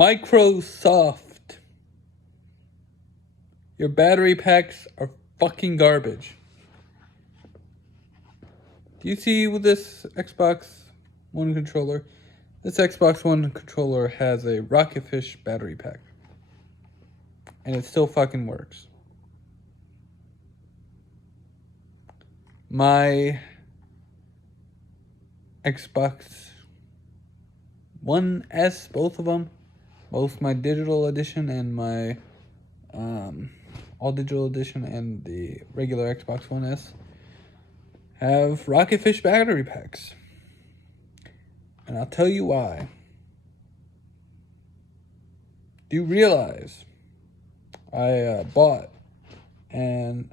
Microsoft. Your battery packs are fucking garbage. Do you see with this Xbox One controller? This Xbox One controller has a Rocketfish battery pack. And it still fucking works. My Xbox One S, both of them, both my digital edition and my all digital edition and the regular Xbox One S, have Rocketfish battery packs. And I'll tell you why. Do you realize I bought a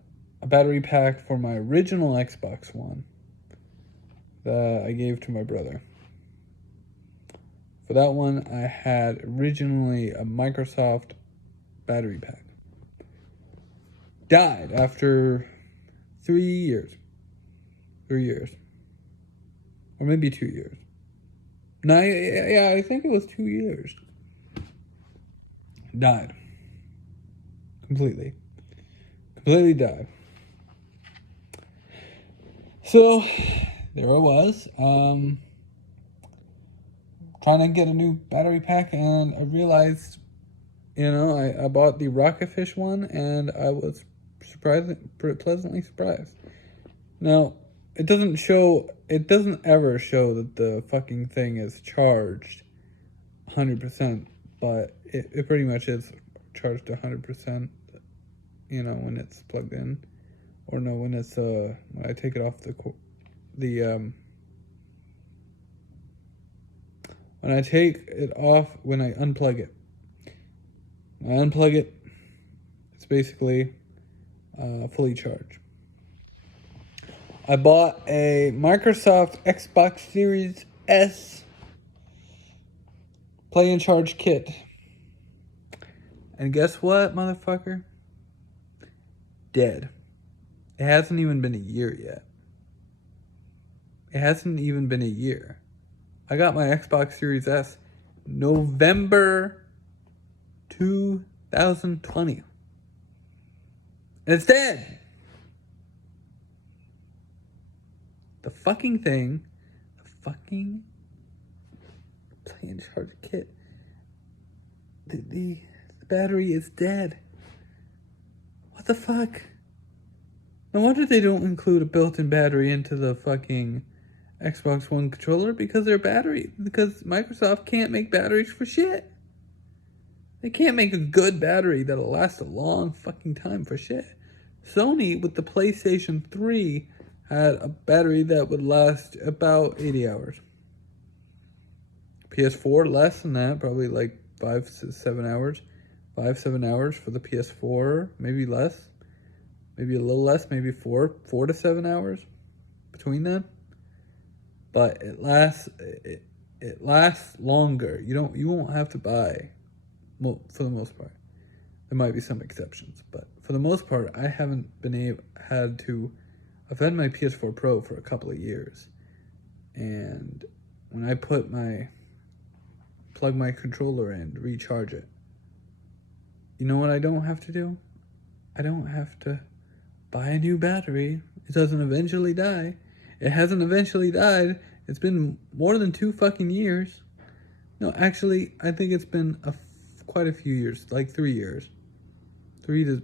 battery pack for my original Xbox One that I gave to my brother? For that one, I had originally a Microsoft battery pack. Died after 3 years. 3 years. Or maybe 2 years. No, yeah, I think it was 2 years. Died. Completely died. So, there I was, trying to get a new battery pack, and I realized, I bought the Rocketfish one, and I was pleasantly surprised. Now, it doesn't ever show that the fucking thing is charged 100%, but it pretty much is charged 100%, when it's plugged in. Or no, when it's, when I take it off when I take it off, when I unplug it. When I unplug it, it's basically fully charged. I bought a Microsoft Xbox Series S Play and Charge kit. And guess what, motherfucker? Dead. It hasn't even been a year yet. It hasn't even been a year. I got my Xbox Series S November 2020. And it's dead. The fucking Play and Charge kit, the battery is dead. What the fuck? No wonder they don't include a built-in battery into the fucking Xbox One controller, because Microsoft can't make batteries for shit. They can't make a good battery that'll last a long fucking time for shit. Sony, with the PlayStation 3, had a battery that would last about 80 hours. PS4, less than that, probably like 5 to 7 hours. 5-7 hours for the PS4, maybe less. Maybe a little less, maybe 4 to 7 hours between that. But it lasts longer. You won't have to buy, for the most part. There might be some exceptions, but for the most part, I haven't I've had my PS4 Pro for a couple of years. And when I plug my controller in to recharge it, you know what I don't have to do? I don't have to buy a new battery. It doesn't eventually die. It hasn't eventually died. It's been more than 2 fucking years. No, actually, I think it's been quite a few years, like 3 years. 3 to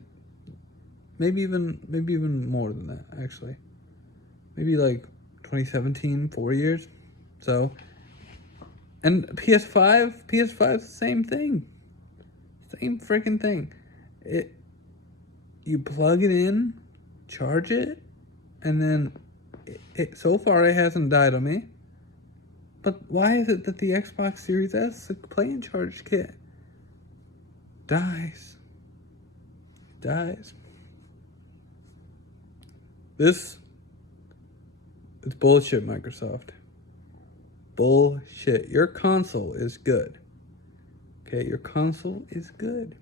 maybe even more than that, actually. Maybe like 2017, 4 years. So, and PS5 is the same thing. Same freaking thing. You plug it in, charge it, and then so far it hasn't died on me. But why is it that the Xbox Series S, the Play and Charge kit, dies? This is bullshit, Microsoft. Bullshit. Your console is good. Okay, your console is good.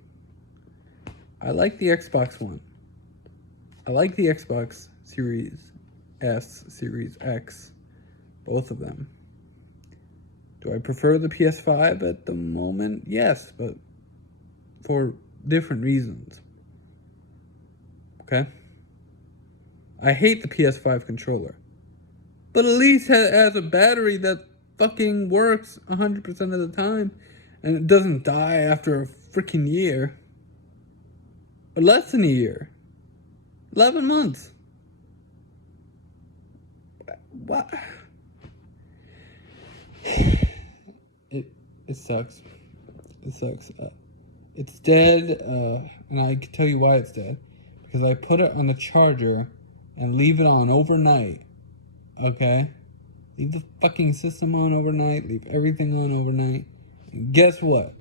I like the Xbox One. I like the Xbox Series S, Series X, both of them. Do I prefer the PS5 at the moment? Yes, but for different reasons. Okay? I hate the PS5 controller. But at least it has a battery that fucking works 100% of the time. And it doesn't die after a freaking year. Or less than a year. 11 months. What? It sucks. It sucks. It's dead, and I can tell you why it's dead. Because I put it on the charger and leave it on overnight. Okay? Leave the fucking system on overnight. Leave everything on overnight. And guess what?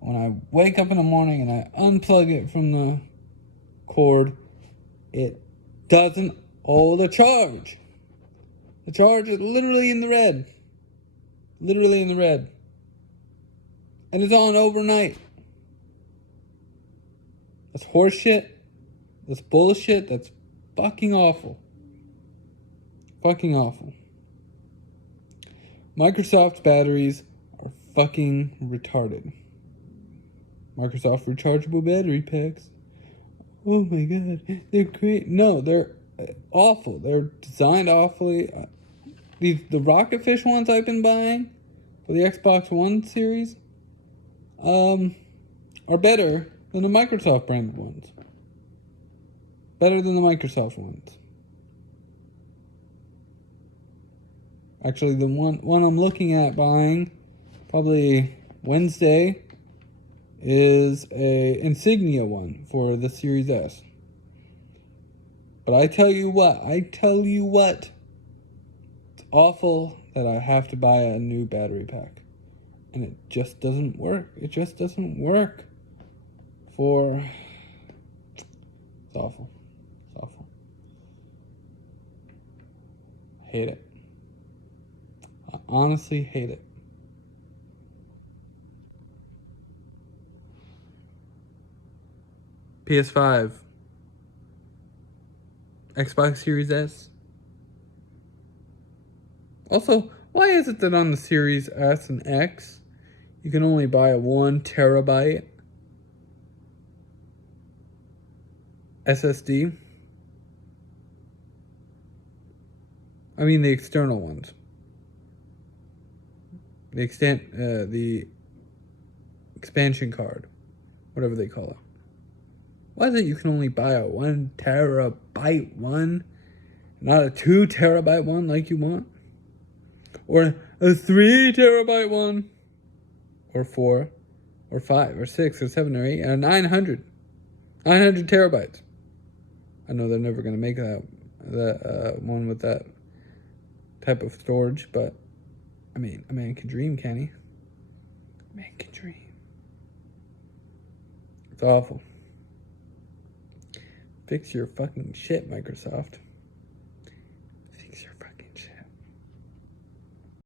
When I wake up in the morning and I unplug it from the cord, it doesn't hold a charge. The charge is literally in the red. Literally in the red. And it's on overnight. That's horseshit. That's bullshit. That's fucking awful. Fucking awful. Microsoft's batteries are fucking retarded. Microsoft rechargeable battery packs. Oh my god, they're great. No, they're awful. They're designed awfully. The Rocketfish ones I've been buying for the Xbox One series are better than the Microsoft branded ones. Better than the Microsoft ones. Actually, the one I'm looking at buying probably Wednesday is a Insignia one for the Series S. But I tell you what, it's awful that I have to buy a new battery pack. And it just doesn't work. It just doesn't work for... It's awful. It's awful. Hate it. I honestly hate it. PS5. Xbox Series S. Also, why is it that on the Series S and X, you can only buy a 1 terabyte SSD? I mean the external ones. The expansion card. Whatever they call it. Why is it you can only buy a 1 terabyte one? Not a 2 terabyte one like you want? Or a 3 terabyte one? Or 4? Or 5? Or 6? Or 7? Or 8? Or 900? 900 terabytes. I know they're never going to make that one with that type of storage, but I mean, a man can dream, can he? A man can dream. It's awful. Fix your fucking shit, Microsoft.